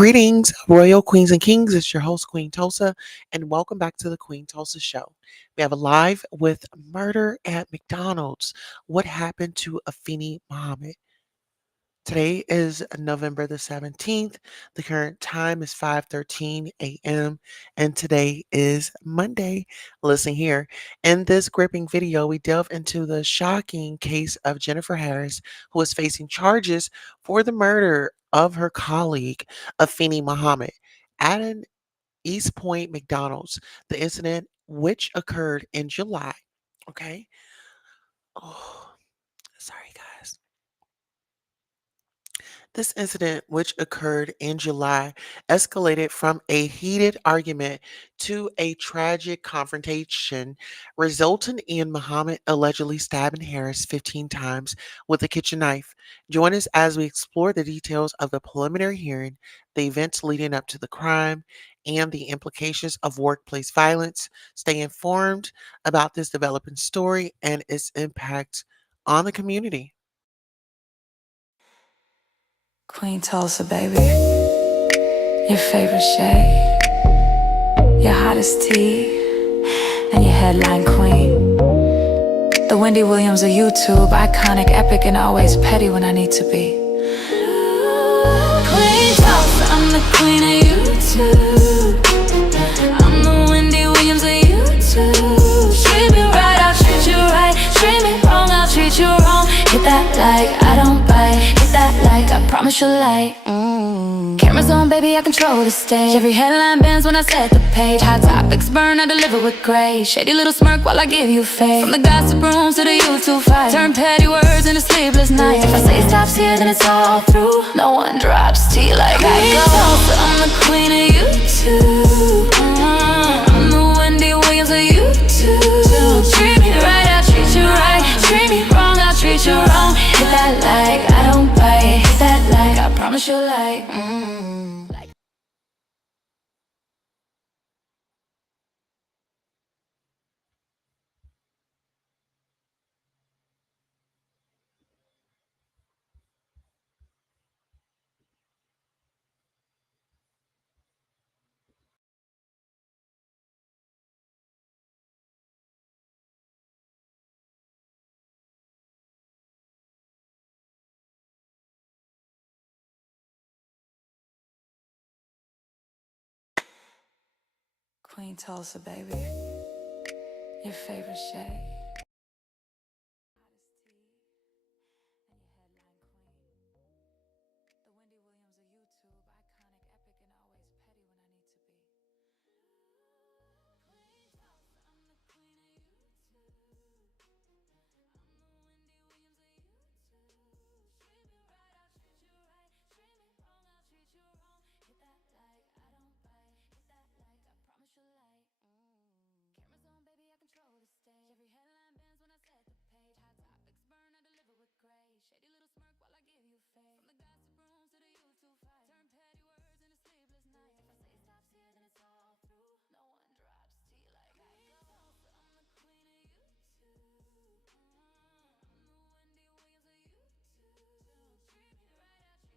Greetings, Royal Queens and Kings. It's your host, Queen Tulsa, and welcome back to the Queen Tulsa Show. We have a live with murder at McDonald's. What happened to Afeni Muhammad? Today is November the 17th. The current time is 5:13 a.m. and today is Monday. Listen here. In this gripping video, we delve into the shocking case of Jennifer Harris, who is facing charges for the murder of her colleague, Afeni Muhammad, at an East Point McDonald's. The incident, which occurred in July. Okay. Oh, sorry, guys. This incident, which occurred in July, escalated from a heated argument to a tragic confrontation, resulting in Muhammad allegedly stabbing Harris 15 times with a kitchen knife. Join us as we explore the details of the preliminary hearing, the events leading up to the crime, and the implications of workplace violence. Stay informed about this developing story and its impact on the community. Queen Tulsa, baby. Your favorite shade, your hottest tea, and your headline queen. The Wendy Williams of YouTube, iconic, epic, and always petty when I need to be. Queen Tulsa, I'm the queen of YouTube. I'm the Wendy Williams of YouTube. Treat me right, I'll treat you right. Treat me wrong, I'll treat you wrong. Hit that like, I don't bite. Hit that like, I promise you'll like. Cameras on, baby, I control the stage. Every headline bends when I set the page. Hot topics burn, I deliver with grace. Shady little smirk while I give you faith. From the gossip rooms to the YouTube fight, turn petty words into sleepless nights. If I say stops here, then it's all through. No one drops tea like I go. So I'm the queen of YouTube. I'm the Wendy Williams of YouTube. Treat me right, I'll treat you right. Treat me wrong, I'll treat you wrong. Hit that like, I don't bite. Hit that like, I promise you'll like. Queen Tulsa, baby. Your favorite shade. The Wendy Williams of YouTube, iconic, epic, and always petty when I need to be. Queen Tulsa, I'm the queen of YouTube. I'm the Wendy Williams of YouTube. Treat me right, I'll treat you right. Treat me wrong, I'll treat you wrong. Hit that like, I don't bite. Hit that like, I promise you'll like. Cameras on, baby, I control the stage. Every headline bends when I set the page. Hot topics burn, I deliver with grace. Shady little smirk while I give you faith. From the gossip rooms to the YouTube fight, turn petty words into sleepless nights. If I say stops here, then it's all through. No one drops tea like I go. So I'm the queen of YouTube.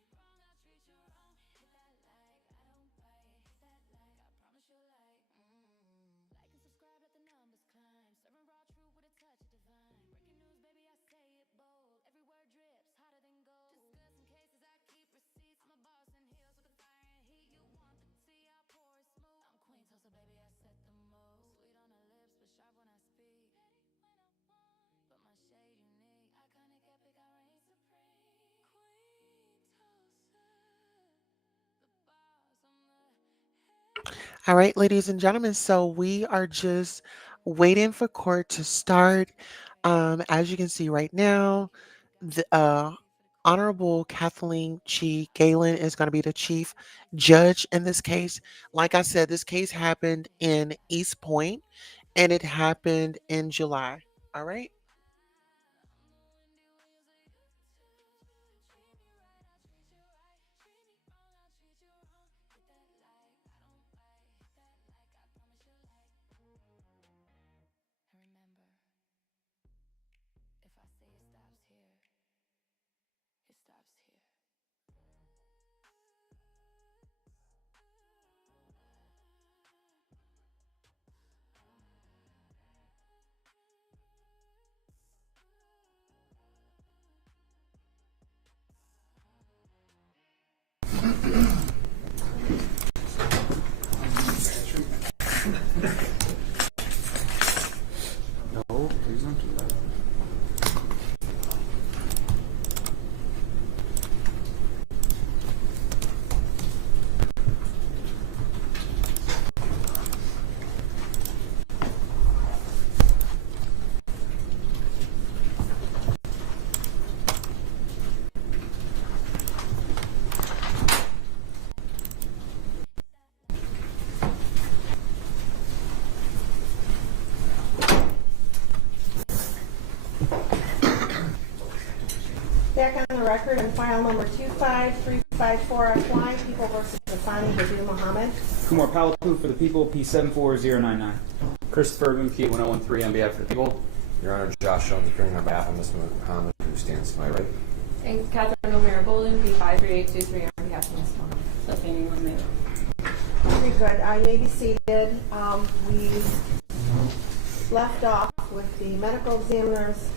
I'm the Wendy Williams of YouTube. Treat me right, I'll treat you right. Treat me wrong, I'll treat you wrong. Hit that like, I don't bite. Hit that like, I promise you'll like. Like and subscribe, let the numbers climb. Serving raw truth with a touch of divine. Breaking news, baby, I say it bold. Every word drips hotter than gold. Discussing cases, I keep receipts. I'm a boss in heels with the fire and heat. You want the tea, I'll pour it smooth. I'm Queen Tulsa, baby, I set the mood. Sweet on the lips, but sharp when I speak. Petty when I whine, but my shade unique. Iconic, epic, I reign supreme. Queen Tulsa, the boss, I'm the All right, ladies and gentlemen, so we are just waiting for court to start. As you can see right now, the Honorable Kathleen Chi Galen is going to be the chief judge in this case. Like I said, this case happened in East Point and it happened in July. All right. And remember, if I say it stops here, it stops here. record on file number 25354FY, People versus Afani Badir Muhammed. Kumar Palapu for the people, P74099. Christopher Urban, P1013 on behalf of the people. Your Honor, Josh Jones appearing on behalf of Mr. Muhammad, who stands to my right. And Catherine O'Meara Golden, P53823 on behalf of Ms. Muhammad. Stephanie O'Meara. Very good. You may be seated. We left off with the medical examiner's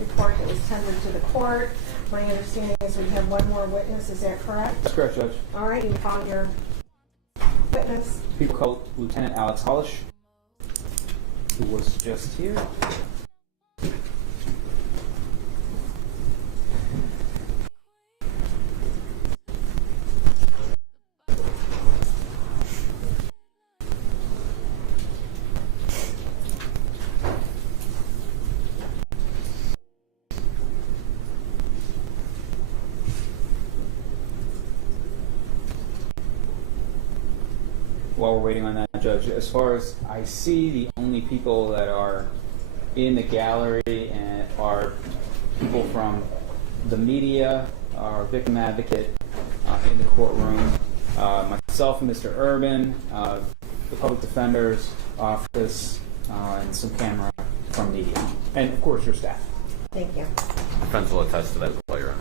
report that was tendered to the court. My understanding is we have one more witness. Is that correct? That's correct, Judge. All right. You found your witness. People called Lieutenant Alex Hollish, who was just here. While we're waiting on that, Judge, as far as I see, the only people that are in the gallery and are people from the media, our victim advocate in the courtroom, myself and Mr. Urban, the public defender's office, and some camera from media, and of course your staff. Thank you. Defense will attest to that as well, Your Honor.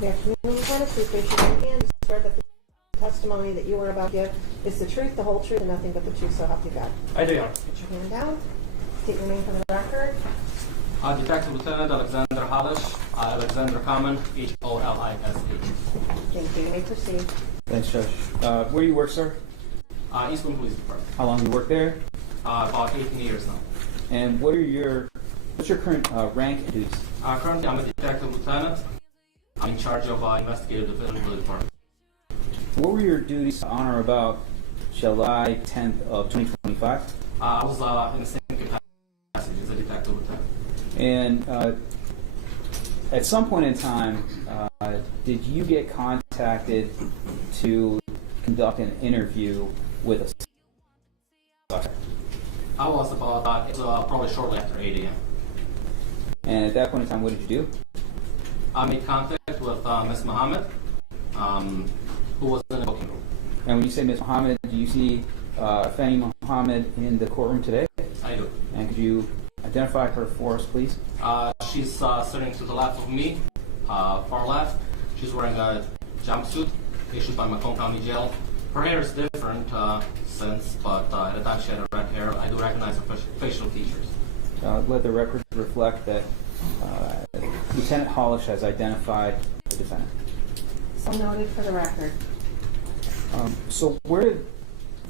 Good afternoon, Lieutenant. Please raise your right hand. Swear that the testimony that you are about to give is the truth, the whole truth, and nothing but the truth, so help you God. I do, Your Honor. Put your hand down. State your name for the record. Detective Lieutenant Alexander Hollish, Alexander Common, H-O-L-I-S-H. Thank you. You may proceed. Thanks, Judge. Where do you work, sir? Eastland Police Department. How long do you work there? About 18 years now. And what's your current rank and duties? Currently, I'm a Detective Lieutenant. I'm in charge of investigative division for the department. What were your duties on or about July 10th of 2025? I was in the same capacity as a Detective Lieutenant. And at some point in time, did you get contacted to conduct an interview with us? I was about, it was probably shortly after 8 a.m. And at that point in time, what did you do? I made contact with Ms. Muhammad, who was in the booking room. And when you say Ms. Muhammad, do you see Fanny Muhammad in the courtroom today? I do. And could you identify her for us, please? She's sitting to the left of me, far left. She's wearing a jumpsuit issued by Macomb County Jail. Her hair is different since, but at the time she had red hair. I do recognize her facial features. Let the record reflect that Lieutenant Hollish has identified the defendant. So noted for the record. So where did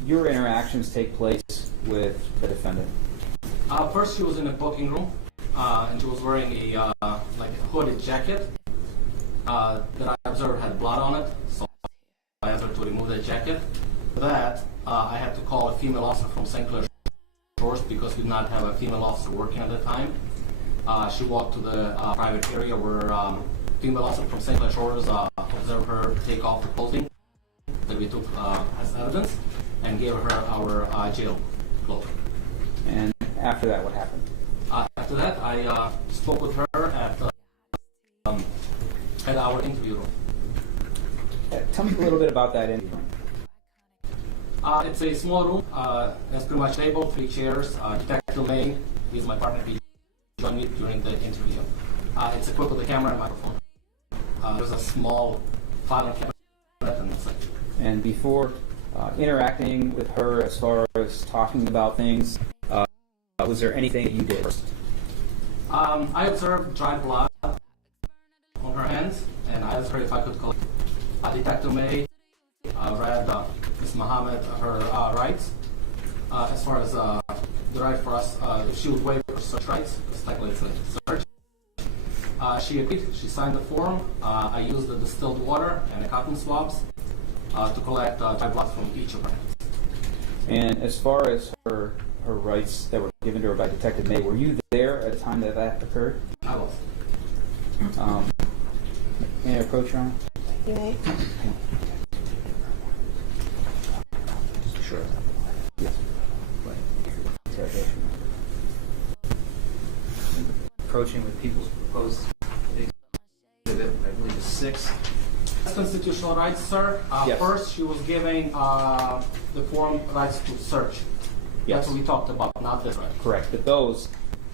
your interactions take place with the defendant? First, she was in the booking room, and she was wearing a like a hooded jacket that I observed had blood on it. So I asked her to remove the jacket. For that, I had to call a female officer from St. Clair Shores because we did not have a female officer working at the time. She walked to the private area where female officer from St. Clair Shores observed her take off the clothing that we took as evidence and gave her our jail clothing. And after that, what happened? After that, I spoke with her at our interview room. Tell me a little bit about that interview room. It's a small room. It's pretty much table, 3 chairs. Detective Lane, he's my partner. He joined me during the interview. It's equipped with a camera and microphone. There's a small filing cabinet and that's it. And before interacting with her as far as talking about things, was there anything that you did first? I observed dried blood on her hands, and I asked her if I could collect Detective May read Ms. Muhammad her rights. As far as the right for us, if she would waive her search rights, because technically it's a search. She agreed. She signed the form. I used the distilled water and the cotton swabs to collect dry blood from each of her hands. And as far as her rights that were given to her by Detective May, were you there at the time that occurred? I was. May I approach, Your Honor? You may. Sure. Yes. Interrogation. Approaching with people's proposed exhibit, I believe is 6. Constitutional rights, sir. Yes. First, she was giving the form rights to search. Yes. That's what we talked about, not this right. Correct. But those,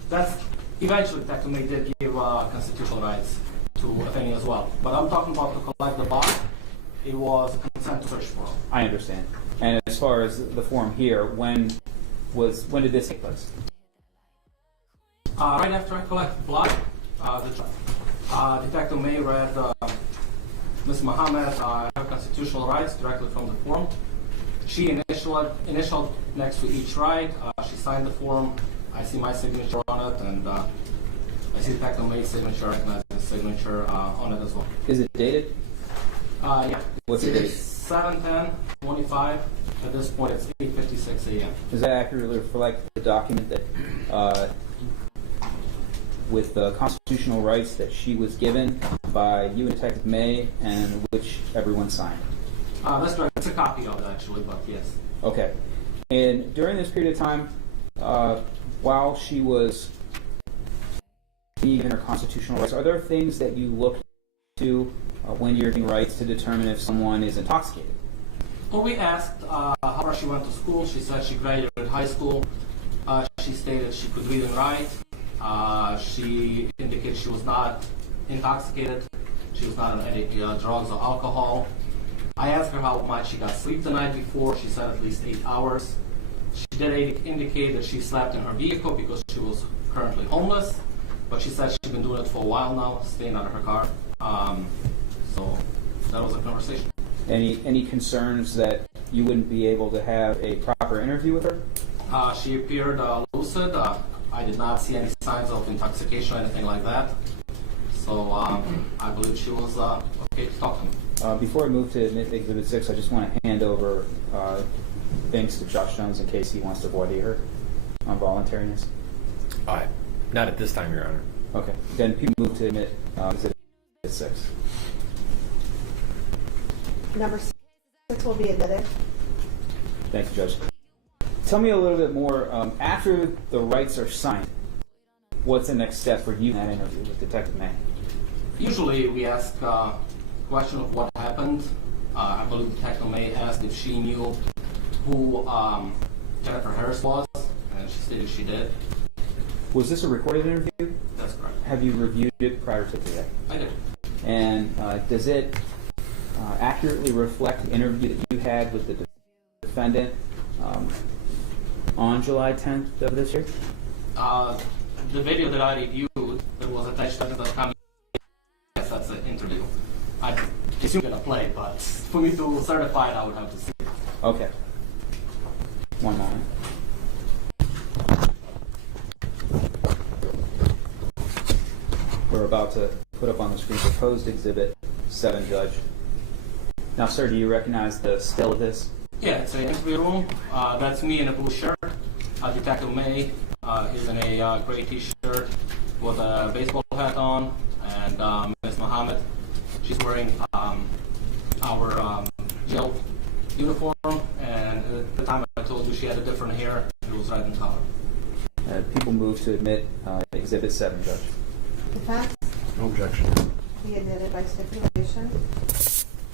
That's eventually Detective May did give constitutional rights to offending as well. But I'm talking about to collect the bond. It was a consent to search form. I understand. And as far as the form here, when did this take place? Right after I collected blood, Detective May read Ms. Muhammad her constitutional rights directly from the form. She initialed next to each right. She signed the form. I see my signature on it, and I see Detective May's signature, recognize his signature on it as well. Is it dated? Yeah. What's the date? 7/10/25. At this point, it's 8:56 a.m. Does that accurately reflect the document that, with the constitutional rights that she was given by you and Detective May, and which everyone signed? That's right. It's a copy of it, actually, but yes. Okay. And during this period of time, while she was being given her constitutional rights, are there things that you look to when you're giving rights to determine if someone is intoxicated? Well, we asked how far she went to school. She said she graduated high school. She stated she could read and write. She indicated she was not intoxicated. She was not on any drugs or alcohol. I asked her how much she got sleep the night before. She said at least 8 hours. She did indicate that she slept in her vehicle because she was currently homeless, but she said she's been doing it for a while now, staying out of her car. So that was a conversation. Any concerns that you wouldn't be able to have a proper interview with her? She appeared lucid. I did not see any signs of intoxication or anything like that. So I believe she was okay to talk to me. Before I move to Exhibit 6, I just want to hand over things to Josh Jones in case he wants to voir dire on voluntariness. Not at this time, Your Honor. Okay. Then people move to Exhibit 6. Number 6 will be admitted. Thank you, Judge. Tell me a little bit more. After the rights are signed, what's the next step for you in that interview with Detective May? Usually we ask a question of what happened. I believe Detective May asked if she knew who Jennifer Harris was, and she stated she did. Was this a recorded interview? That's correct. Have you reviewed it prior to today? I did. And does it accurately reflect the interview that you had with the defendant on July 10th of this year? The video that I reviewed that was attached to the comment, yes, that's an interview. I assume you're going to play, but for me to certify it, I would have to see it. Okay. One moment. We're about to put up on the screen proposed Exhibit 7, Judge. Now, sir, do you recognize the still of this? Yeah, it's an interview room. That's me in a blue shirt. Detective May is in a gray t-shirt with a baseball hat on, and Ms. Muhammad, she's wearing our jail uniform, and at the time I told you she had a different hair, it was red in color. People move to admit Exhibit 7, Judge. Defense No objection. be admitted by stipulation.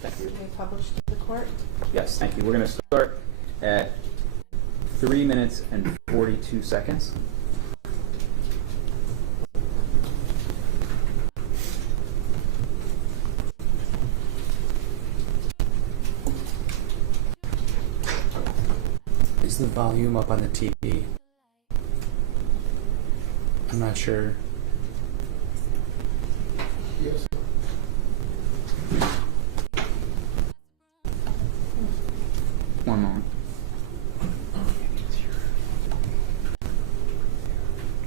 Thank you. Be published to the court. Yes, thank you. We're going to start at 3 minutes and 42 seconds. Is the volume up on the TV? I'm not sure. one moment.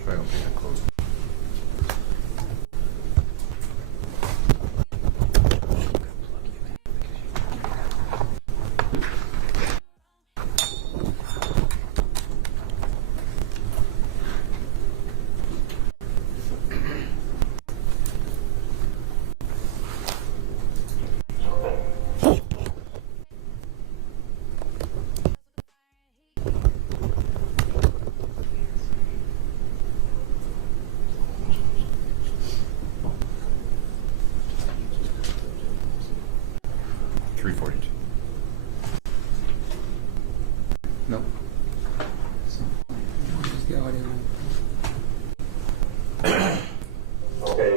Try to open that closed. Nope. Just the audio. Okay,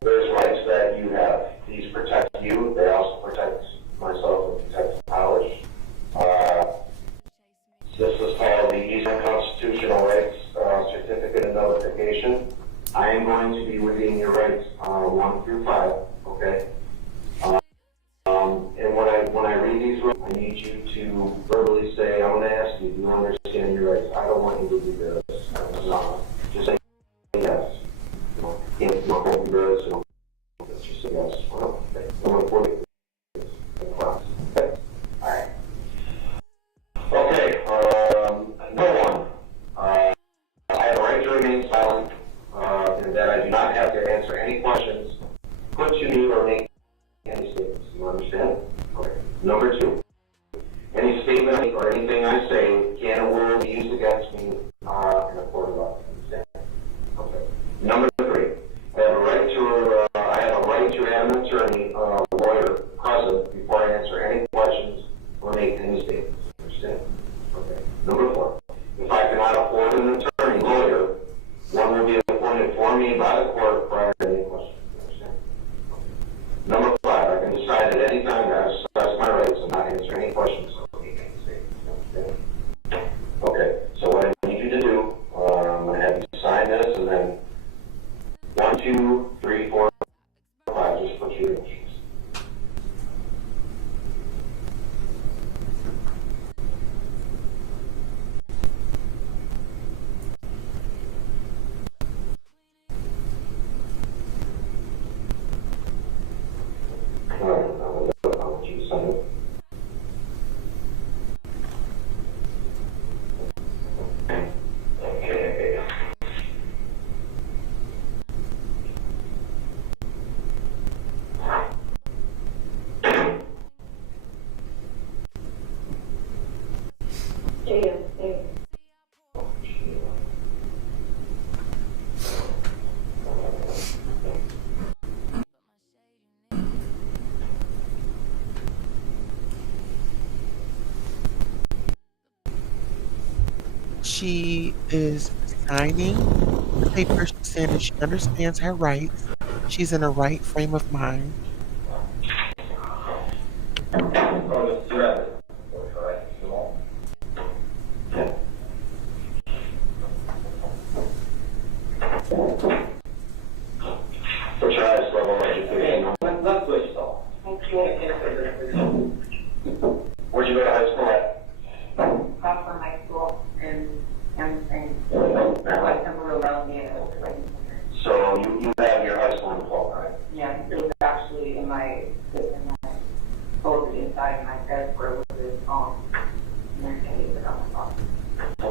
there's rights that you have. These protect you. They also protect myself and protect ours. This is called the Eastern Constitutional Rights Certificate of Notification. I am going to be reading your rights 1 through 5. Okay. And when I read these rights, I need you to verbally say, I'm going to ask you, do you understand your rights? I don't want you to do this. No. Just say yes. If you don't do this, just say yes. Okay. Number 40. Okay. All right. Okay. No one. I have a right to remain silent, and that I do not have to answer any questions put to me or make any statements. You understand? Okay. Number 2. Any statement or anything I say can or will be used against me in a court of law. Understand? Okay. Number 3. I have a right to have an attorney, lawyer present before I answer any questions or make any statements. Understand? Okay. Number 4. If I cannot afford an attorney, lawyer, one will be appointed for me by the court prior to any questions. Understand? Okay. Number 5. I can decide at any time to exercise my rights and not answer any questions or make any statements. Understand? Okay. So what I need you to do, I'm going to have you sign this, and then 1, 2, 3, 4, 5. Just put your initials. All right. I'll let you sign it. Okay. She is signing the paper. She's saying that she understands her rights. She's in a right frame of mind. What's your highest level of education? Where'd you go to high school at? From high school in Emerson. Like Amarillo around the So you have your high school diploma, right? Yeah, it was actually in my folded inside my desk where it was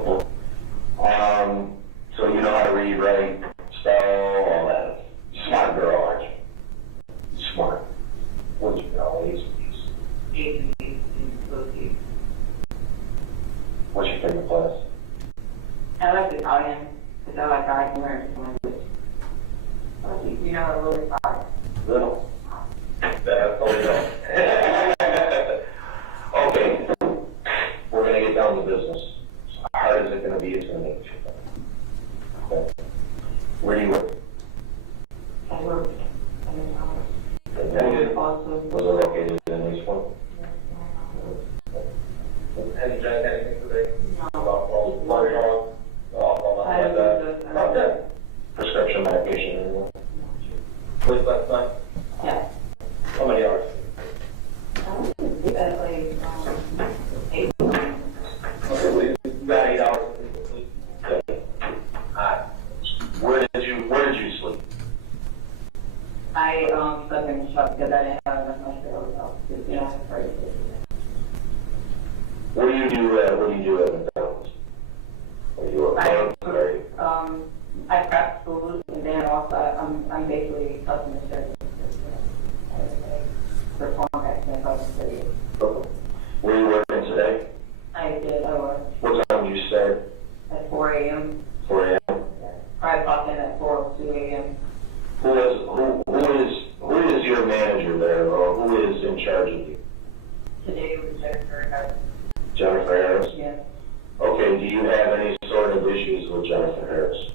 Okay. So you know how to read, write, spell, all that. Smart girl, aren't you? Smart. What'd you know? What's your favorite class? I like Italian because I like I can learn language. You know, a little far. Little. That's all we know. Okay. We're going to get down to business. How hard is it going to be? It's going to make you better. Okay. Where do you work? I work Was it located in Eastwood? Any drank anything today? Prescription medication or what? Last night? Yeah. How many hours? Like 8. What do you do at McDonald's? Are you a cook? Or I prep food, and then also I'm basically customer service. I perform excellent customer service. okay. Were you working today? I did. I was What time did you start? at 4 a.m. 4 a.m. I clocked in at 4:02 a.m. Who is your manager there, or who is in charge of you? Today was Jennifer. Jennifer Harris? Yes. Okay, do you have any sort of issues with Jennifer Harris?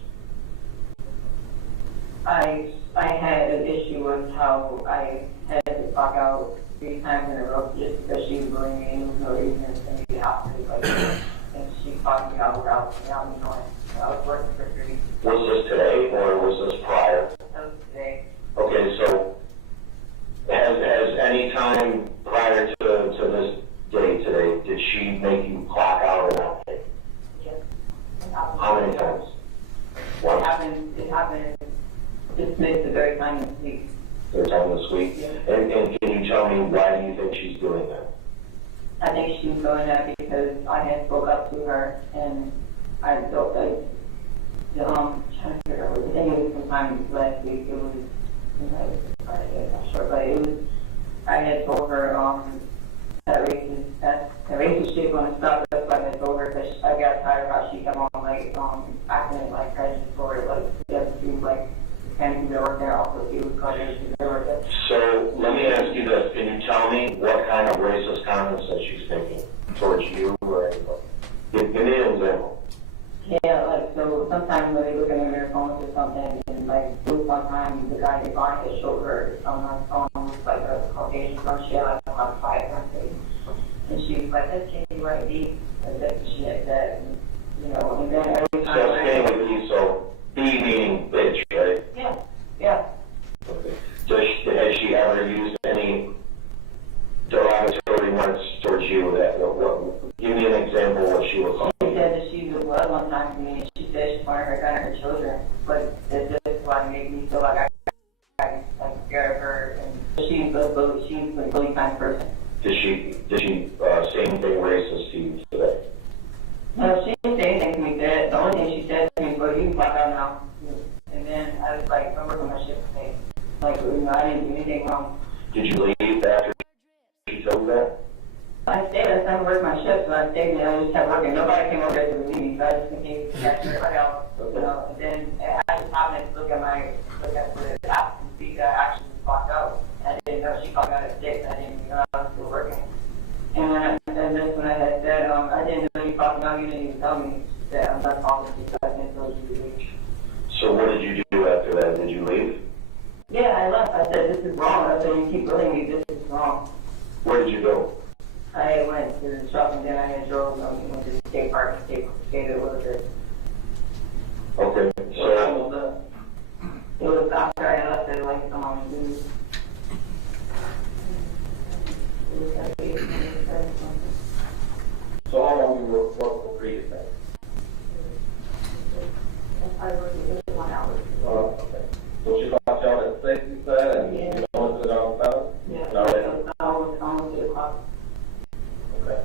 I had an issue with how I had to clock out 3 times in a row just because she was bullying me and there was no reason for me to have to, like, and she clocked me out without me knowing. So I was working for 3. Was this today, or was this prior? That was today. Okay, so has any time prior to this day today, did she make you clock out or not? Yes. How many times? It Once? happened, just missed the very time this week. Third time this week? Yeah. And can you tell me why do you think she's doing that? I think she was doing that because I had spoke up to her and I felt like, trying to figure out, I think it was sometime last week, it was, I'm not sure, but it was, I had told her, that racist shit gonna stop, that's why I had told her, because I got tired of how she kept on, like, acting like prejudice for it, like, she doesn't seem like the kind of people that work there also, she was calling everything they were there. So let me ask you this, can you tell me what kind of racist comments that she's making towards you or anybody? Give me an example. Yeah, like, so sometimes when they look in their phones or something, and like, this one time, the guy they bought his showed her on her phone was like a Caucasian girl, she had like about 5 countries. And she was like, that's KYD, and that's what she had said, and, you know, and then every time. So stay with me, so B meaning bitch, right? Yeah, yeah. Okay. Has she ever used any derogatory words towards you that, give me an example of what she was calling? She said that she was blood one time to me, and she said she wanted her gun her children, but it just like made me feel like I'm scared of her, and she's a bully kind of person. Did she say anything racist to you today? No, she didn't say anything to me that. The only thing she said to me was, you can clock out now. And then I was like, I'm working my shift today. Like, you know, I didn't do anything wrong. Did you leave after she told you that? I stayed, I started working my shift, so I stayed there, I just kept working. Nobody came over there to relieve me, so I just continued to catch everybody else, you know. And then I just happened to look at the app and see that I actually clocked out. I didn't know she clocked out at 6, I didn't even know I was still working. And that's when I had said, I didn't know you clocked out, you didn't even tell me that I'm not talking to you, so I didn't know you would leave. So what did you do after that? Did you leave? Yeah, I left. I said, this is wrong. I said, you keep bullying me, this is wrong. Where did you go? I went to the shop and then I had drove went to the skate park and skated a little bit. Okay, So it was after I left it, like someone moved. so how long you work for free then? I worked 1 hour. Oh, okay. So she locked out at 6, you said, and you don't sit down about? Yeah, No, almost 8 o'clock. Okay.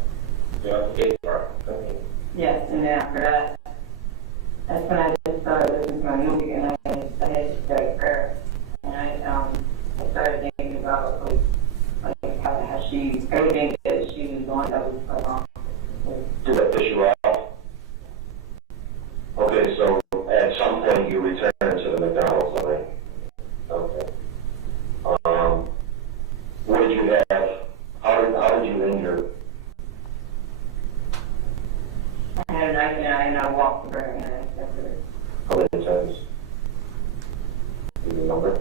So you're at the gate park, okay. Yes, and then after that, that's when I just started listening to my music and I had just started prayer. And I started thinking about like how she, everything that she was doing that was like wrong. Did that piss you off? Okay, so at some point you returned to the McDonald's, right? Okay. What did you have? How did you injure? I had a knife and I walked to her and I stepped her. How many times? Do you remember?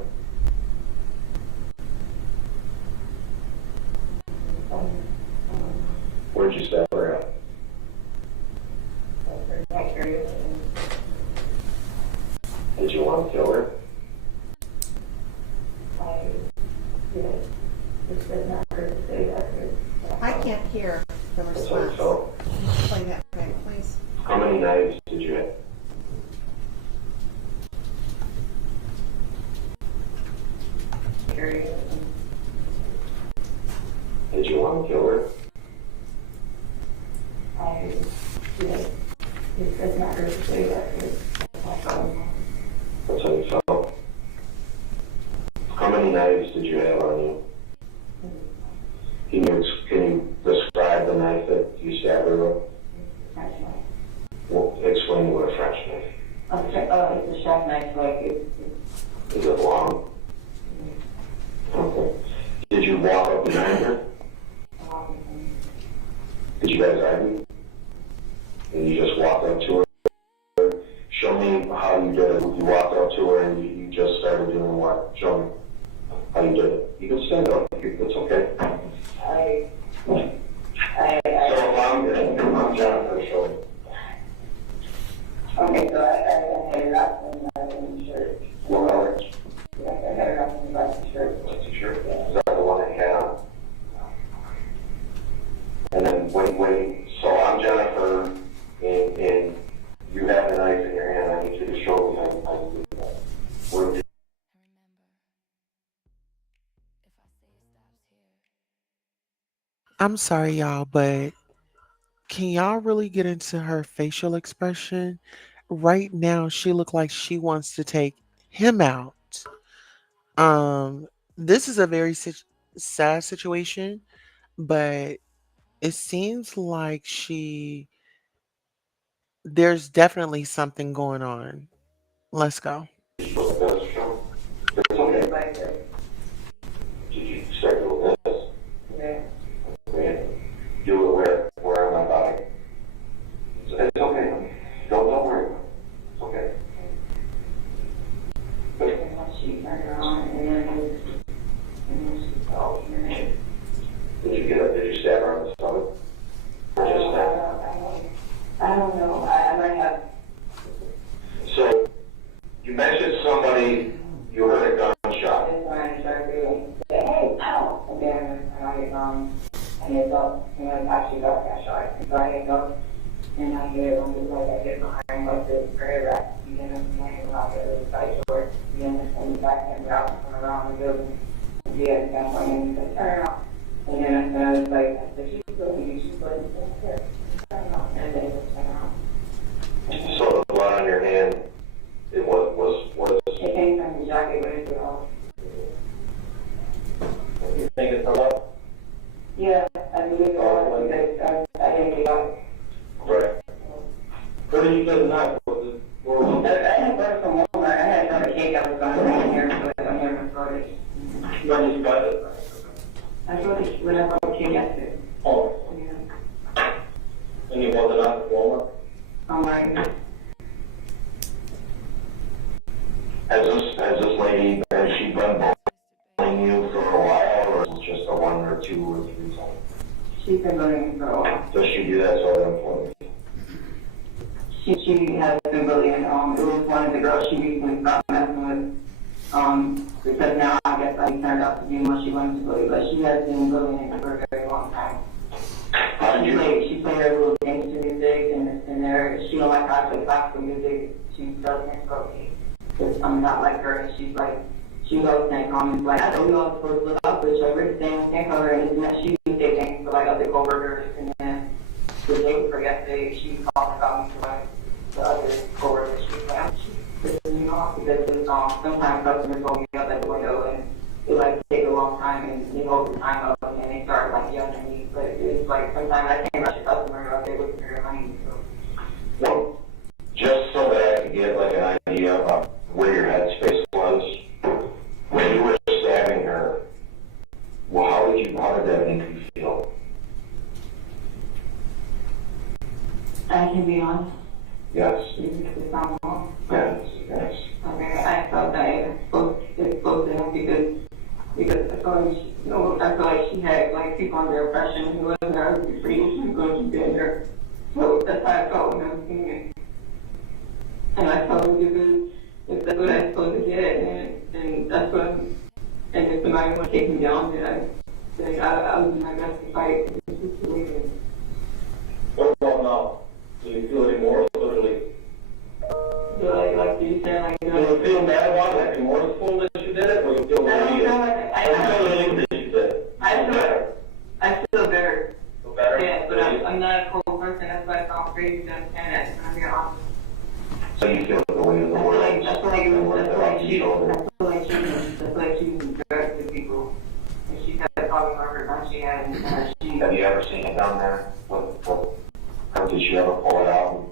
Where'd you stab her at? Did you want to kill her? I can't hear the That's response. what I felt. Play that back, please. How many knives did you have? Did you want to kill her? I not really say that. That's how you felt. How many knives did you have on you? Can you describe the knife that you stabbed her with? Well, explain what a French knife. It's a chef knife, like Is it long? Okay. Did you walk up behind her? Did you guys argue? And you just walked up to her? Show me how you did it. You walked up to her and you just started doing what? Show me how you did it. You can stand up. It's okay. So if I'm Jennifer, show me. Okay, so I had her up in the shirt. What color? I had her up in the shirt. What's the shirt? Is that the one that you had on? And then so I'm Jennifer, and you have the knife in your hand. I need you to show me how you do that. What did I'm sorry, y'all, but can y'all really get into her facial expression? Right now, she looked like she wants to take him out. Um, this is a very sad situation, but it seems like there's definitely something going on. Let's go. you show me? It's okay. Did you start doing this? Yeah. Okay. Do it where on my body. It's okay. Don't worry. It's okay. She turned her on, and then she fell. Did you stab her on the stomach? Or just stab? I don't know. I might have. So, you mentioned somebody, you heard a gunshot. This one I started doing. Hey, ow! And then I hit up, and I actually got that shot. So I hit up, and I hit on the like I hit behind like the prayer rack. And then I'm playing about the side short. And then I back and out from around the building. Yeah, and I'm going to turn off. And then I was like, I said, she's going to turn off. And then it turn off. So the blood on your hand, it was. It came from the jacket, but it's off. You think it's a lot? Yeah, I believe it was because I didn't get out. Right. Where did you get the knife? I had brought it from Walmart. I had another cake I was going to bring here, but I never brought it. When you got it? I brought it when I brought the cake yesterday. Oh. Yeah. And you bought it out at Walmart? Right. Has this lady, has she been bullying you for a while, or is it just a 1 or 2 or 3 times? She's been bullying for a while. Does she do that sort of employment? She has been bullying. It was one of the girls she recently stopped messing with. Because now I guess I turned out to be what she wanted to bully, but she has been bullying for a very long time. She played her little gangster music, and she don't like how I play classical music. She doesn't insult me. Because I'm not like her, and she's like, she always saying comments like, I know you all supposed to look out for each other, and can't cover it, and then she would say things for like other coworkers, and then the day before yesterday, she talked about me to like the other coworkers. She was like, she pissed me off because sometimes customers hold me up at the window, and it like take a long time, and they hold the time up, and they start like yelling at me. But it's like sometimes I can't rush a customer up there looking for their money. So. Well, just so that I could get like an idea of where your headspace was when you were stabbing her. Well, how did that make you feel? I can be honest. Yes. It's not wrong. Yes. Yes. Okay, I felt that it spoke to him because I felt like I felt like she had like people under oppression who wasn't her to be free. She was going to be in there. So that's how I felt when I was seeing it. And I felt like if that's what I'm supposed to get, and that's what and if somebody want to take me down, then I would do my best to fight the situation. What about now? Do you feel any more literally? So like you said, like Do you feel bad about it, like remorseful that you did it, or you feel I don't relieved? feel like I feel relieved that you did it. I feel better. Feel better? Yeah, but I'm not a cold person. That's why I sound crazy to understand that. I'm being honest. you feel the weight of the world. I feel like she was direct to people. And she kept talking about her gun she had, and Have you ever seen it down there? Or did she ever pull it out and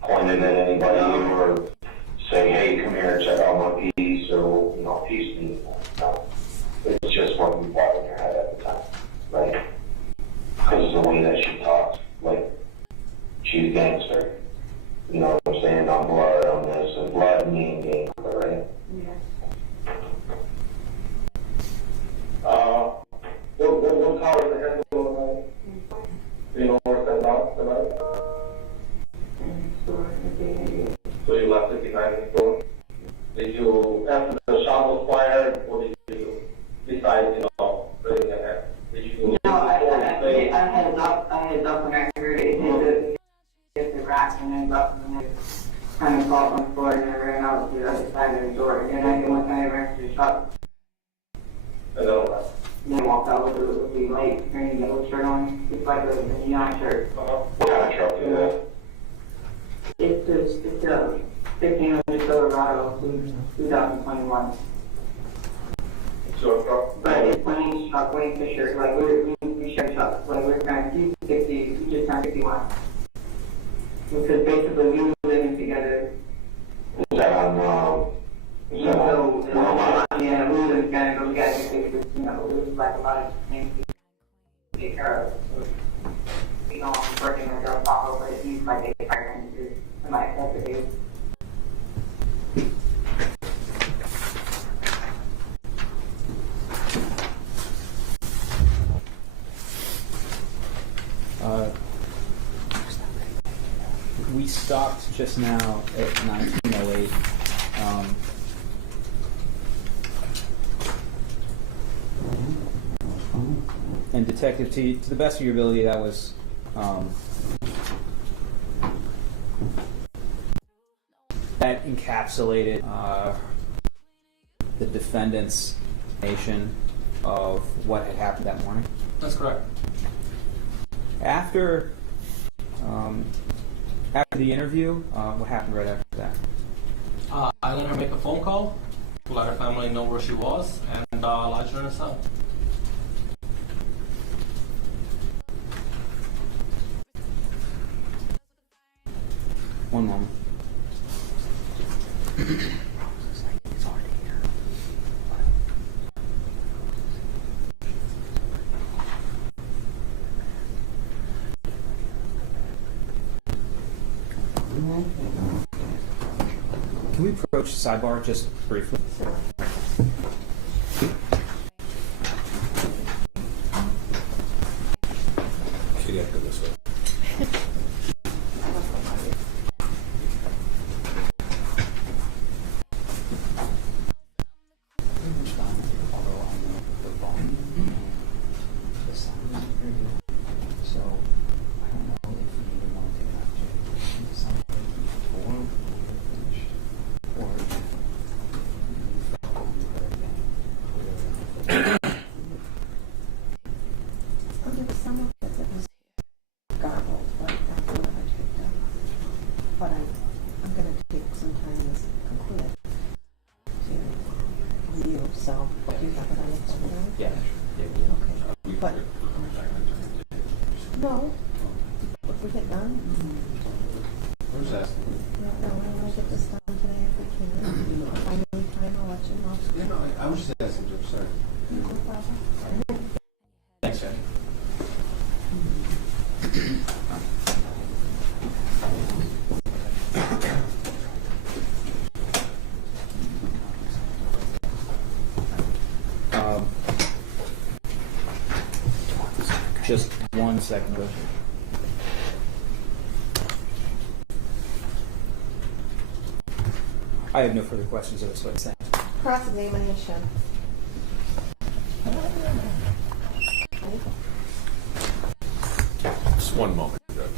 point it at anybody or say, hey, come here and check out my piece, or, piece me? No. It's just what you thought in your head at the time, right? Because of the way that she talks, like, she's a gangster. You know what I'm saying? On blood, on this, and blood mean gangster, right? yeah. What car is the handle of do you know where it's at tonight? So you left it behind the store? Did you, after the shot was fired, what did you do? Besides, bringing it in? Did you No, I had up when I heard it hit the rack and then up and then kind of caught on the floor and I ran out to the other side of the door. And I went kind of ran to the shop. And then Then I walked out with the light green yellow shirt on. It's like a neon shirt. what kind of truck is that? It's a 1500 Silverado 2021. Short truck? But it's Wayne's truck, Wayne Fisher. Like we share trucks. Like we're kind of 60, we just turned 51. Because basically we were living together. Is that on, Yeah, we were living together, but we got to fix it. It was like a lot of things to take care of. So, I'm working with girl pop over to use my day partner and do my activity. We stopped just now at 1908. And Detective T, to the best of your ability, that was that encapsulated the defendant's nation of what had happened that morning. That's correct. After the interview, what happened right after that? I let her make a phone call to let her family know where she was and lodge her in a cell. One moment. Can we approach the sidebar just briefly? Should get to this way. Some of it that was garbled, but that's what I picked up. But I'm going to take some time to conclude it. To you, so do you have it on the computer? Yeah. Okay. But no, if we get done, Where's that? no, I want to get this done today if we can. If I need time, I'll let you know. Yeah, no, I was just asking, Jeff, sorry. No problem. Thanks, Jeff. Just 1 second, Coach. I have no further questions of this witness. Cross-examination. Just one moment, Judge.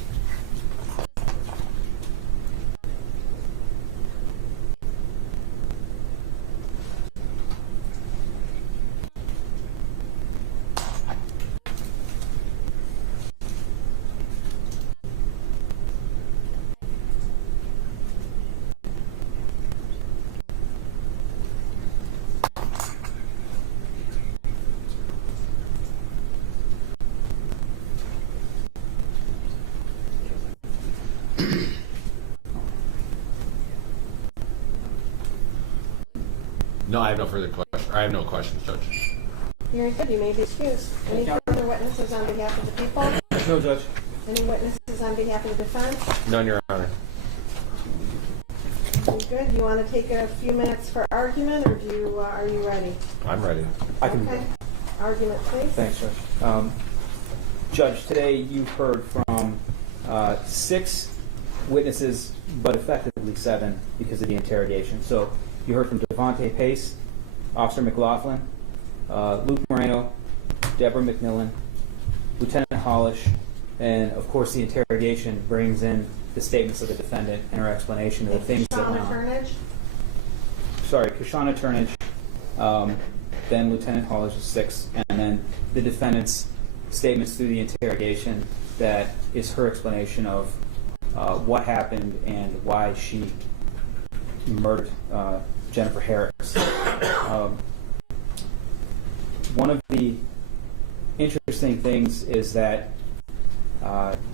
No, I have no further questions. I have no questions, Judge. Very good, you may be excused. Any further witnesses on behalf of the people? No, Judge. Any witnesses on behalf of the defense? None, Your Honor. Very good. You want to take a few minutes for argument, or are you ready? I'm ready. I can. Okay. Argument, please. Thanks, Judge. Judge, today you've heard from 6 witnesses, but effectively 7 because of the interrogation. So you heard from Devontae Pace, Officer McLaughlin, Luke Moreno, Deborah McMillan, Lieutenant Hollish, and of course the interrogation brings in the statements of the defendant and her explanation of the things that went on. Turnage? Sorry, Kashana Turnage, then Lieutenant Hollish is 6, and then the defendant's statements through the interrogation that is her explanation of what happened and why she murdered Jennifer Harris. One of the interesting things is that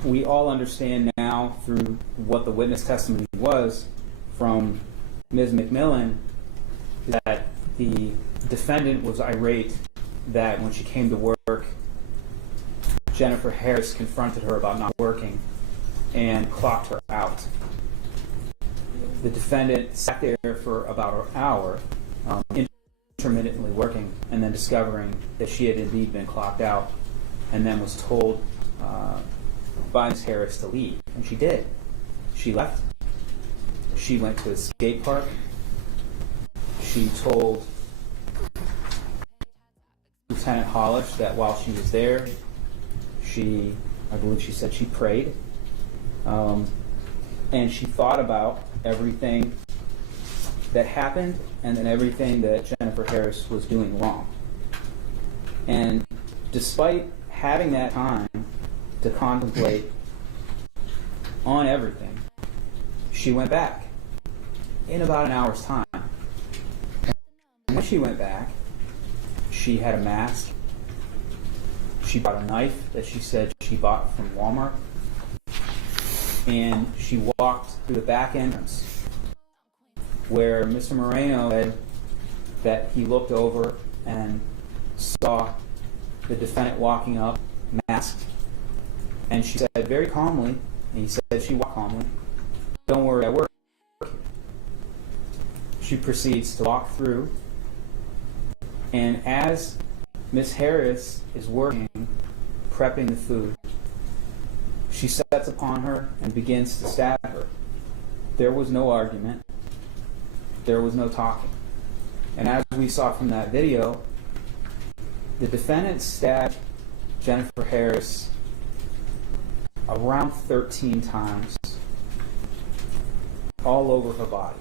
we all understand now through what the witness testimony was from Ms. McMillan that the defendant was irate that when she came to work, Jennifer Harris confronted her about not working and clocked her out. The defendant sat there for about an hour, intermittently working, and then discovering that she had indeed been clocked out, and then was told by Ms. Harris to leave. And she did. She left. She went to a skate park. She told Lieutenant Hollish that while she was there, I believe she said she prayed. And she thought about everything that happened and then everything that Jennifer Harris was doing wrong. And despite having that time to contemplate on everything, she went back in about an hour's time. And when she went back, she had a mask. She bought a knife that she said she bought from Walmart. And she walked through the back entrance where Mr. Moreno said that he looked over and saw the defendant walking up, masked. And she said very calmly, and he said she walked calmly, "Don't worry, I work." She proceeds to walk through, and as Miss Harris is working, prepping the food, she sets upon her and begins to stab her. There was no argument. There was no talking. And as we saw from that video, the defendant stabbed Jennifer Harris around 13 times all over her body,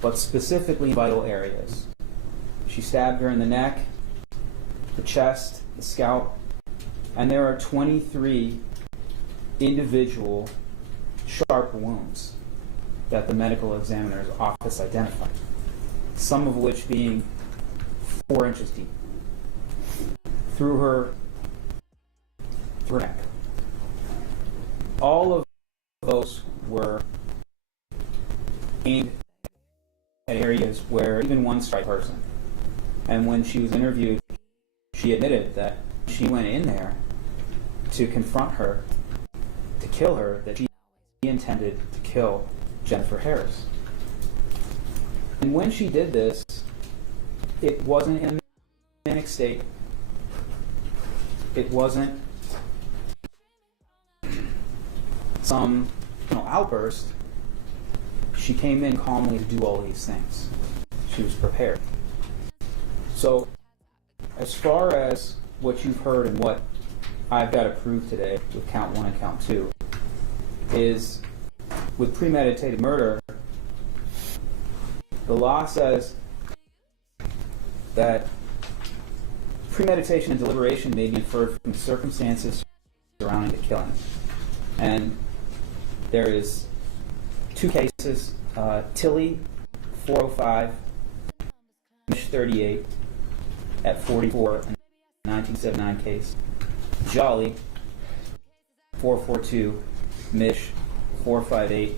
but specifically vital areas. She stabbed her in the neck, the chest, the scalp, and there are 23 individual sharp wounds that the medical examiner's office identified, some of which being 4 inches deep, through her neck. All of those were aimed at areas where even one strike person. And when she was interviewed, she admitted that she went in there to confront her, to kill her, that she intended to kill Jennifer Harris. And when she did this, it wasn't in a manic state. It wasn't some outburst. She came in calmly to do all these things. She was prepared. So, as far as what you've heard and what I've got to prove today with count 1 and count 2 is with premeditated murder, the law says that premeditation and deliberation may be inferred from circumstances surrounding the killing. And there is 2 cases, Tilley, 405, 38 at 44, and 1979 case. Jolly, 442, Mish, 458,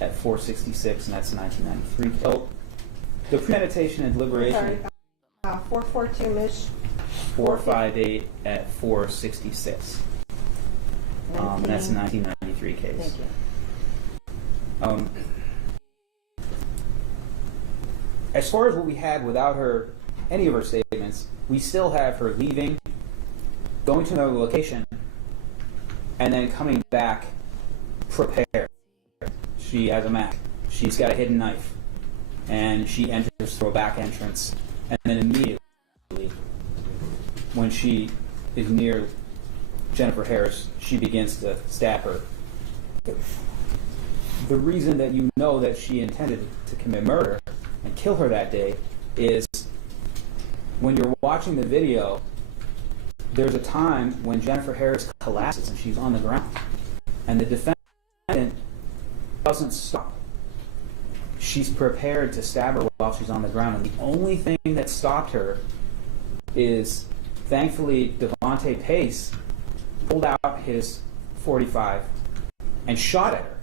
at 4:66, and that's 1993. Oh, the premeditation and deliberation. Sorry, 442, Mish. 458 at 466. That's a 1993 case. Thank you. As far as what we had without her, any of her statements, we still have her leaving, going to another location, and then coming back prepared. She has a Mac. She's got a hidden knife. And she enters through a back entrance. And then immediately, when she is near Jennifer Harris, she begins to stab her. The reason that you know that she intended to commit murder and kill her that day is when you're watching the video, there's a time when Jennifer Harris collapses and she's on the ground. And the defendant doesn't stop. She's prepared to stab her while she's on the ground. And the only thing that stopped her is, thankfully, Devontae Pace pulled out his .45 and shot at her.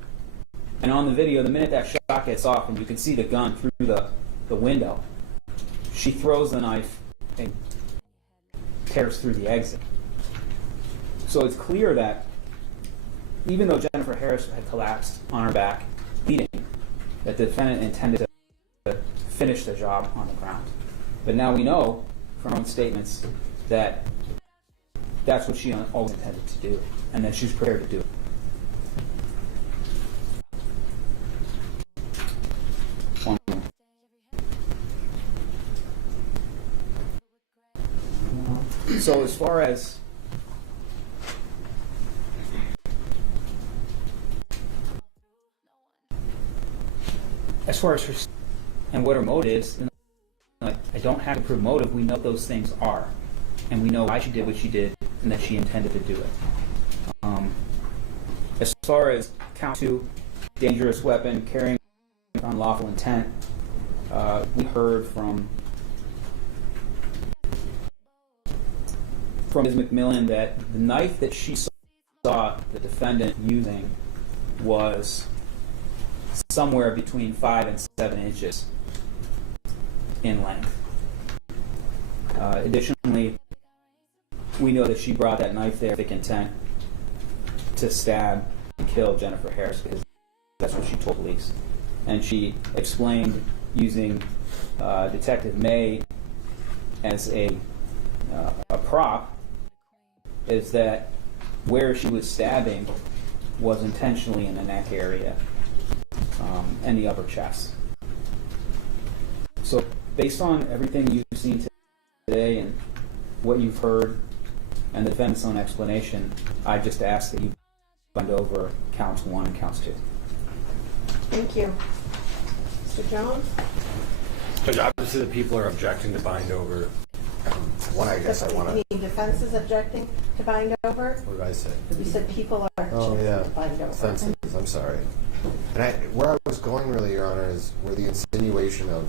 And on the video, the minute that shot gets off and you can see the gun through the window, she throws the knife and tears through the exit. So it's clear that even though Jennifer Harris had collapsed on her back, bleeding, that the defendant intended to finish the job on the ground. But now we know from her own statements that that's what she always intended to do, and that she's prepared to do it. One more. So as far as her and what her motive is, I don't have to prove motive. We know those things are, and we know why she did what she did, and that she intended to do it. As far as count 2, dangerous weapon, carrying with unlawful intent, we heard from Ms. McMillan that the knife that she saw the defendant using was somewhere between 5 and 7 inches in length. Additionally, we know that she brought that knife there with intent to stab and kill Jennifer Harris, because that's what she told police. And she explained using Detective May as a prop, is that where she was stabbing was intentionally in the neck area and the upper chest. So based on everything you've seen today and what you've heard and the defendant's own explanation, I just ask that you bind over counts 1 and counts 2. Thank you. Mr. Jones? Judge, obviously the people are objecting to bind over. One, I guess I want to. The defense is objecting to bind over? What did I say? You said people are objecting to bind over. Offenses, I'm sorry. And where I was going really, Your Honor, is where the insinuation of,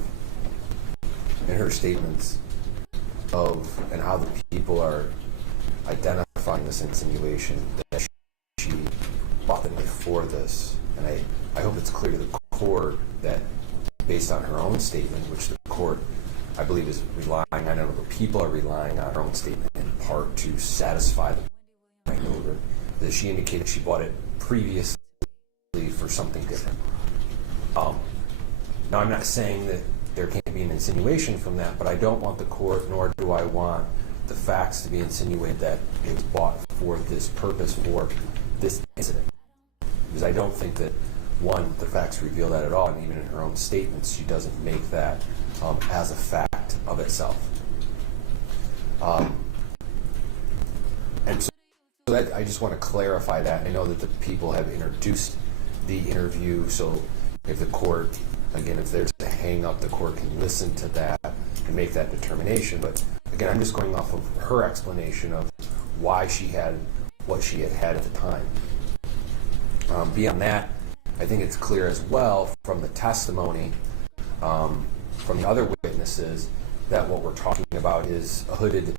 in her statements, of, and how the people are identifying this insinuation that she bought the knife for this. And I hope it's clear to the court that based on her own statement, which the court, I believe, is relying on, or the people are relying on her own statement in part to satisfy the bind over, that she indicated she bought it previously for something different. Now, I'm not saying that there can't be an insinuation from that, but I don't want the court, nor do I want the facts to be insinuated that it was bought for this purpose, for this incident. Because I don't think that, one, the facts reveal that at all, and even in her own statements, she doesn't make that as a fact of itself. And so that, I just want to clarify that. I know that the people have introduced the interview, so if the court, again, if there's a hang-up, the court can listen to that and make that determination. But again, I'm just going off of her explanation of why she had what she had had at the time. Beyond that, I think it's clear as well from the testimony from the other witnesses that what we're talking about is a hooded,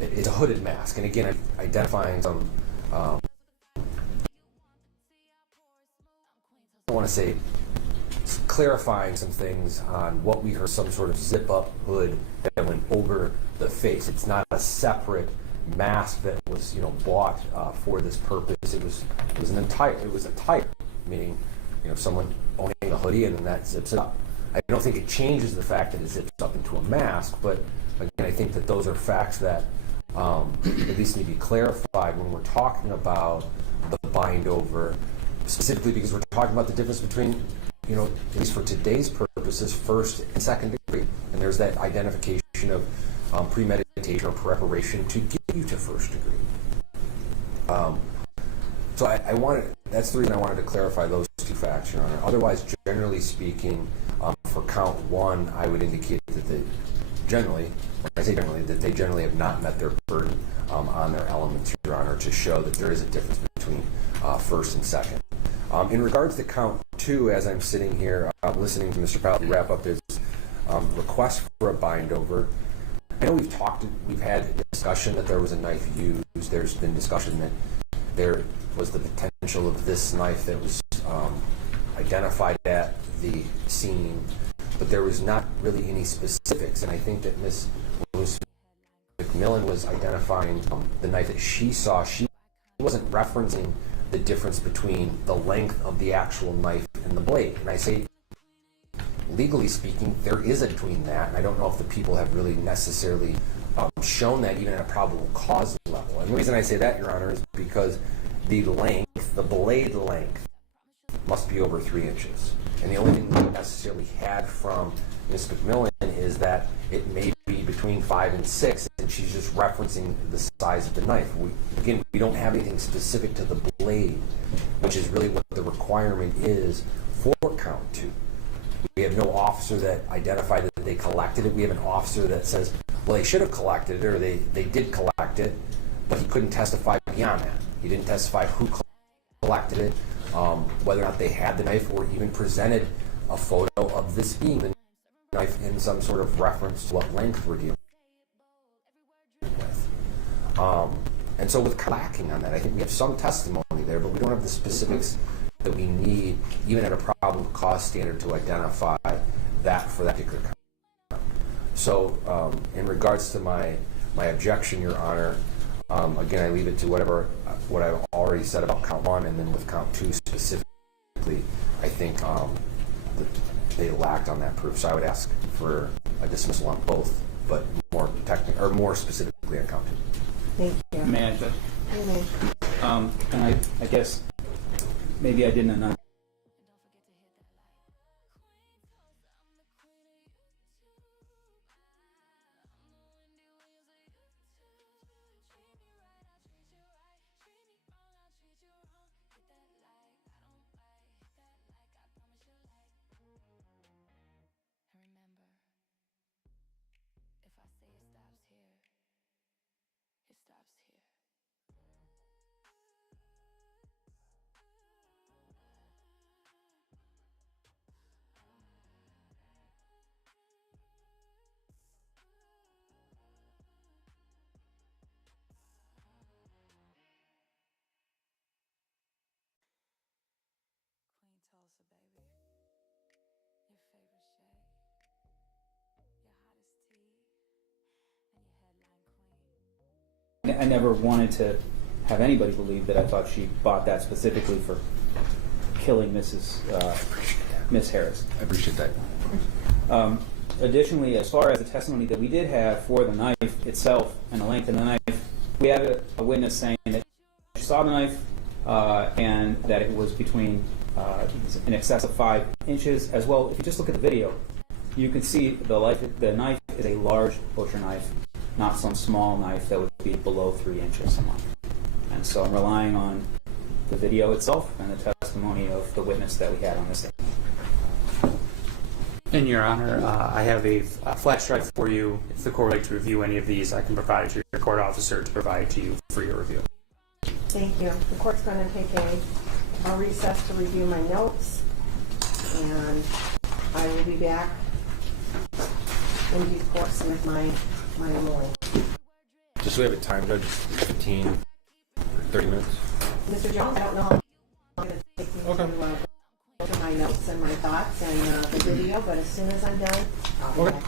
it's a hooded mask. And again, identifying some to say, clarifying some things on what we heard, some sort of zip-up hood that went over the face. It's not a separate mask that was, bought for this purpose. It was a tire, meaning, someone owning a hoodie and then that zips it up. I don't think it changes the fact that it zips up into a mask, but again, I think that those are facts that at least need to be clarified when we're talking about the bind over, specifically because we're talking about the difference between, at least for today's purposes, first and second degree. And there's that identification of premeditation or preparation to get you to first degree. So that's the reason I wanted to clarify those two facts, Your Honor. Otherwise, generally speaking, for count one, I would indicate that they generally have not met their burden on their elements, Your Honor, to show that there is a difference between first and second. In regards to count two, as I'm sitting here listening to Mr. Powell wrap up his request for a bind over, I know we've had discussion that there was a knife used. There's been discussion that there was the potential of this knife that was identified at the scene, but there was not really any specifics. And I think that Ms. McMillan was identifying the knife that she saw. She wasn't referencing the difference between the length of the actual knife and the blade. And I say, legally speaking, there is a between that, and I don't know if the people have really necessarily shown that even at a probable cause level. And the reason I say that, Your Honor, is because the blade length, must be over 3 inches. And the only thing we necessarily had from Ms. McMillan is that it may be between 5 and 6, and she's just referencing the size of the knife. We don't have anything specific to the blade, which is really what the requirement is for count two. We have no officer that identified that they collected it. We have an officer that says, well, they should have collected it, or they did collect it, but he couldn't testify beyond that. He didn't testify who collected it, whether or not they had the knife, or even presented a photo of this being the knife in some sort of reference to what length we're dealing with. And so with lacking on that, I think we have some testimony there, but we don't have the specifics that we need, even at a probable cause standard, to identify that for that particular count. So in regards to my objection, Your Honor, again, I leave it to what I've already said about count one, and then with count two specifically, I think they lacked on that proof. So I would ask for a dismissal on both, but more specifically on count two. Thank you. May I, Judge? You may. And I guess maybe I didn't understand. Tulsa, baby. Your favorite shade, your hottest tea, and your headline queen. I never wanted to have anybody believe that I thought she bought that specifically for killing Miss Harris. I appreciate that. Additionally, as far as the testimony that we did have for the knife itself and the length of the knife, we have a witness saying that she saw the knife and that it was between in excess of 5 inches. As well, if you just look at the video, you can see the knife is a large butcher knife, not some small knife that would be below 3 inches long. And so I'm relying on the video itself and the testimony of the witness that we had on this day. In Your Honor, I have a flash drive for you. If the court would like to review any of these, I can provide to your court officer to provide to you for your review. Thank you. The court's going to take a recess to review my notes, and I will be back in due course with my ruling. Just so we have a time, Judge, 15, 30 minutes. Mr. Jones, I don't know how long it's going to take me to go through my notes and my thoughts and the video, but as soon as I'm done, I'll be back out.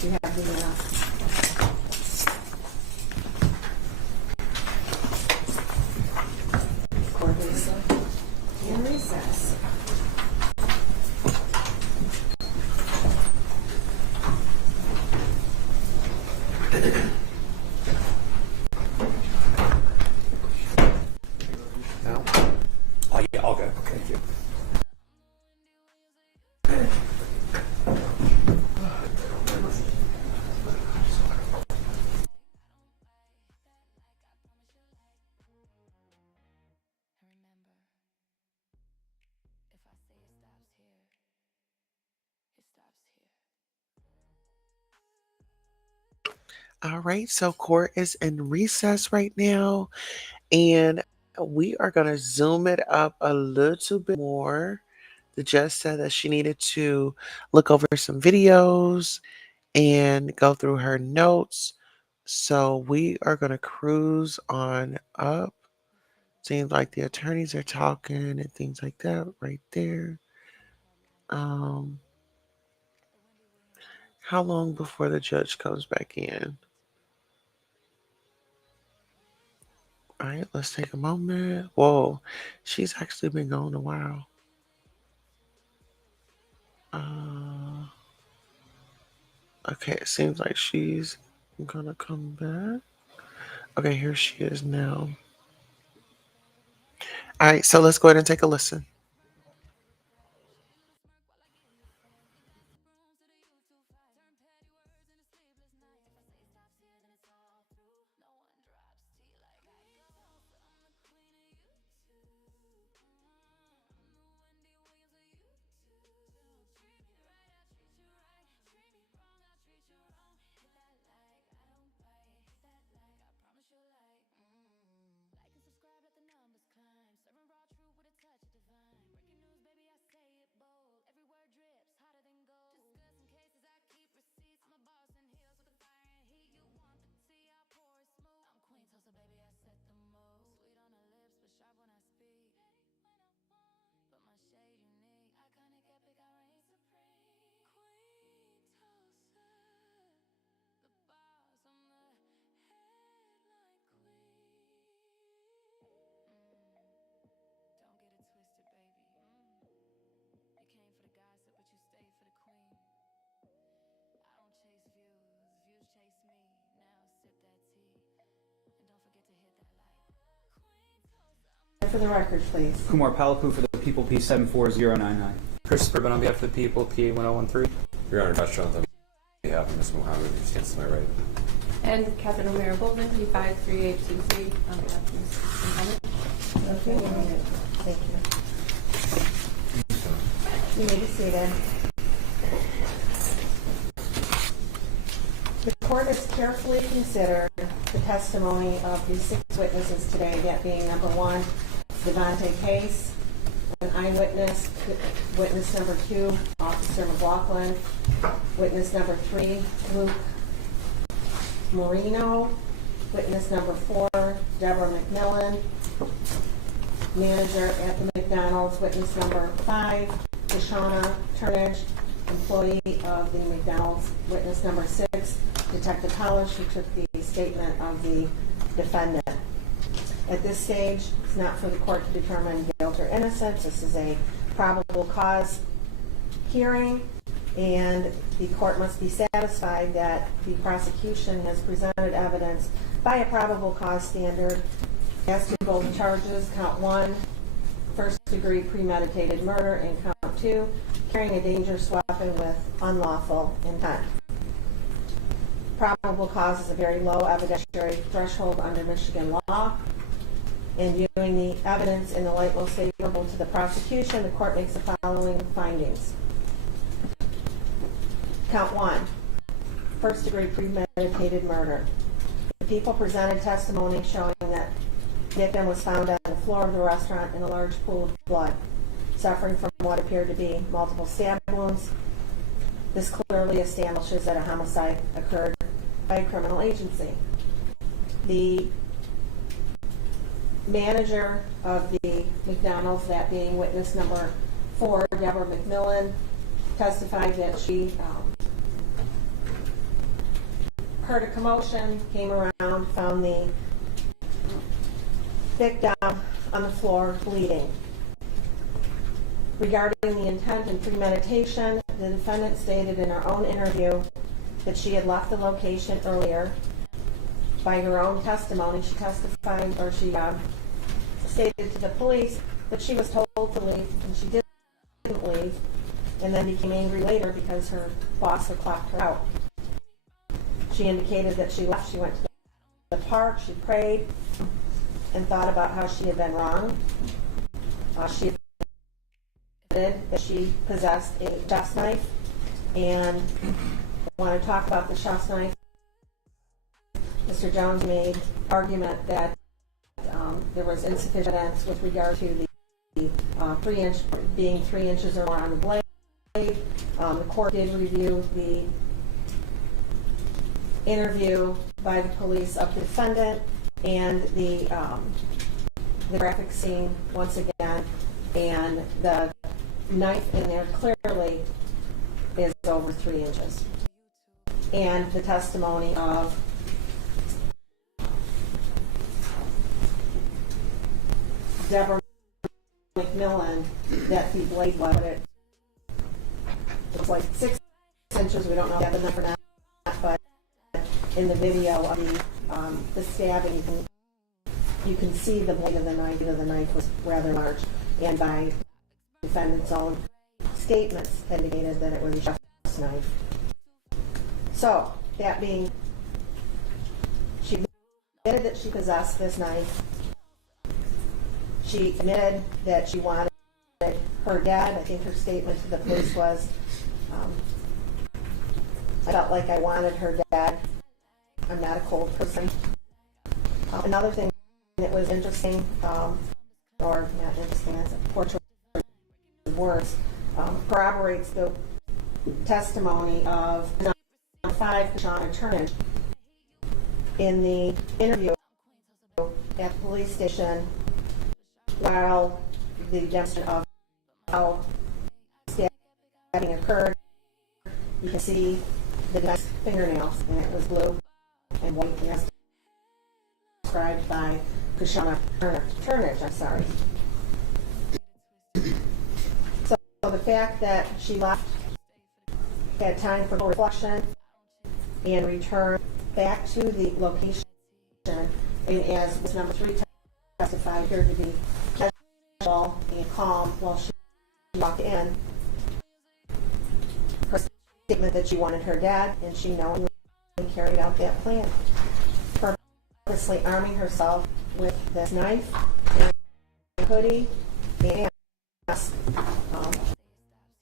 Do you have the court is in recess. No? Oh, yeah, all good. Thank you. If I say it stops here, it stops here. All right, so court is in recess right now, and we are going to zoom it up a little bit more. The judge said that she needed to look over some videos and go through her notes. So we are going to cruise on up. Seems like the attorneys are talking and things like that right there. Um, how long before the judge comes back in? All right, let's take a moment. Whoa, she's actually been gone a while. Okay, it seems like she's gonna come back. Okay, here she is now. All right, so let's go ahead and take a listen. For the record, please. Kumar Palapu for the People P74099. Christopher, but on behalf of the people, PA 1013. Your Honor, Josh Jones, on behalf of Ms. Muhammed, who stands to my right. And Catherine O'Meara Bolden, P53823, on behalf of Ms. Muhammad. Okay. Thank you. You may be seated. The court has carefully considered the testimony of the 6 witnesses today, that being number 1, Devontae Case, an eyewitness, witness number 2, Officer McLaughlin, witness number 3, Luke Marino, witness number 4, Deborah McMillan, manager at the McDonald's, witness number 5, Deshauna Turnage, employee of the McDonald's, witness number 6, Detective Hollish, who took the statement of the defendant. At this stage, it's not for the court to determine guilt or innocence. This is a probable cause hearing, and the court must be satisfied that the prosecution has presented evidence by a probable cause standard as to both charges, count 1, first-degree premeditated murder, and count 2, carrying a dangerous weapon with unlawful intent. Probable cause is a very low evidentiary threshold under Michigan law. In viewing the evidence in the light most favorable to the prosecution, the court makes the following findings. Count 1, first-degree premeditated murder. The people presented testimony showing that the victim was found on the floor of the restaurant in a large pool of blood, suffering from what appeared to be multiple stab wounds. This clearly establishes that a homicide occurred by a criminal agency. The manager of the McDonald's, that being witness number 4, Deborah McMillan, testified that she heard a commotion, came around, found the victim on the floor bleeding. Regarding the intent and premeditation, the defendant stated in her own interview that she had left the location earlier. By her own testimony, she testified, or she stated to the police that she was told to leave and she didn't leave, and then became angry later because her boss had clocked her out. She indicated that she left, she went to the park, she prayed, and thought about how she had been wrong. She admitted that she possessed a chef's knife, and I want to talk about the chef's knife. Mr. Jones made argument that there was insufficient evidence with regard to the 3-inch being 3 inches or more on the blade. The court did review the interview by the police of the defendant and the graphic scene once again, and the knife in there clearly is over 3 inches. And the testimony of Deborah McMillan that the blade was it was like 6 inches. We don't know if the knife or not, but in the video of the stabbing, you can see the blade of the knife. The knife was rather large, and by the defendant's own statements indicated that it was a chef's knife. So, that being, she admitted that she possessed this knife. She admitted that she wanted her dad. I think her statement to the police was, I felt like I wanted her dad. I'm not a cold person. Another thing that was interesting, or not interesting, that's a poor choice of words, corroborates the testimony of number 5, Shauna Turnage. In the interview at the police station, while the demonstration of how stabbing occurred, you can see the defendant's fingernails, and it was blue and white, as described by Shauna Turnage. I'm sorry. So the fact that she left, had time for reflection, and returned back to the location, and as was number 3 testified, appeared to be casual and calm while she walked in. Her statement that she wanted her dad, and she knowingly carried out that plan, purposely arming herself with this knife and hoodie and mask.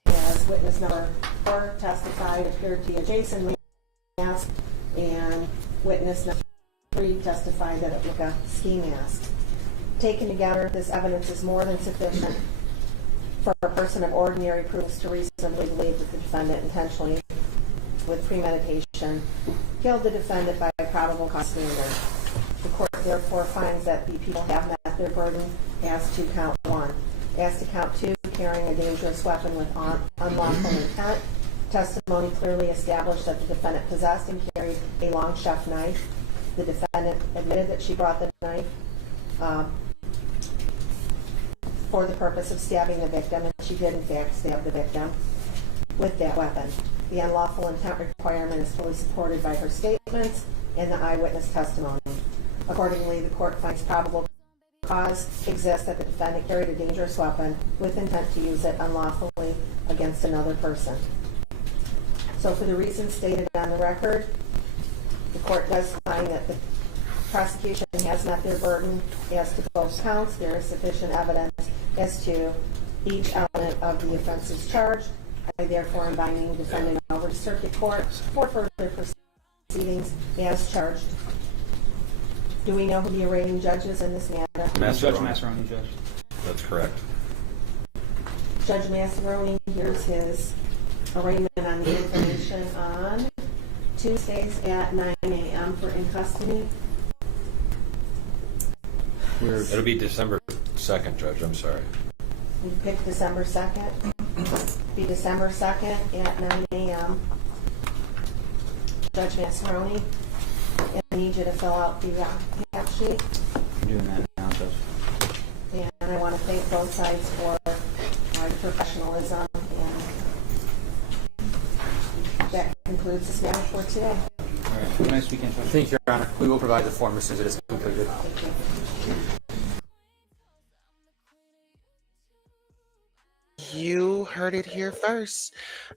As witness number 4 testified, appeared to be a Jason mask, and witness number 3 testified that it looked like a ski mask. Taken together, this evidence is more than sufficient for a person of ordinary prudence to reasonably believe that the defendant intentionally, with premeditation, killed the defendant by a probable cause standard. The court therefore finds that the people have met their burden as to count 1. As to count 2, carrying a dangerous weapon with unlawful intent, testimony clearly established that the defendant possessed and carried a long chef knife. The defendant admitted that she brought the knife for the purpose of stabbing the victim, and she did in fact stab the victim with that weapon. The unlawful intent requirement is fully supported by her statements and the eyewitness testimony. Accordingly, the court finds probable cause exists that the defendant carried a dangerous weapon with intent to use it unlawfully against another person. So for the reasons stated on the record, the court does find that the prosecution has met their burden as to both counts. There is sufficient evidence as to each element of the offenses charged. I therefore am binding the defendant over to circuit court for further proceedings as charged. Do we know who the arraigning judge is in this matter? Judge Massaroni, Judge. That's correct. Judge Massaroni, here's his arraignment on the information on Tuesdays at 9 a.m. for in custody. It'll be December 2nd, Judge. I'm sorry. We picked December 2nd. Be December 2nd at 9 a.m. Judge Massaroni, I need you to fill out the cap sheet. I'm doing that now, Judge. And I want to thank both sides for our professionalism. And that concludes this matter for today. All right. Have a nice weekend, Judge. Thank you, Your Honor. We will provide the form as soon as it is completed. Thank you. You heard it here first.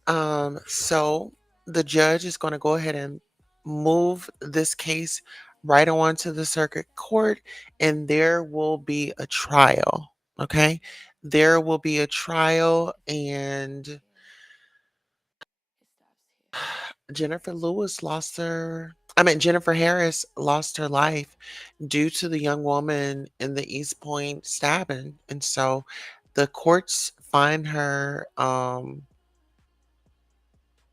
So the judge is going to go ahead and move this case right on to the circuit court, and there will be a trial. Okay, there will be a trial, and Jennifer Harris lost her life due to the young woman in the East Point stabbing. And so the courts find her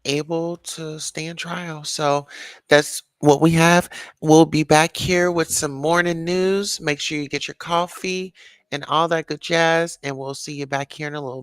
able to stand trial. So that's what we have. We'll be back here with some morning news. Make sure you get your coffee and all that good jazz, and we'll see you back here in a little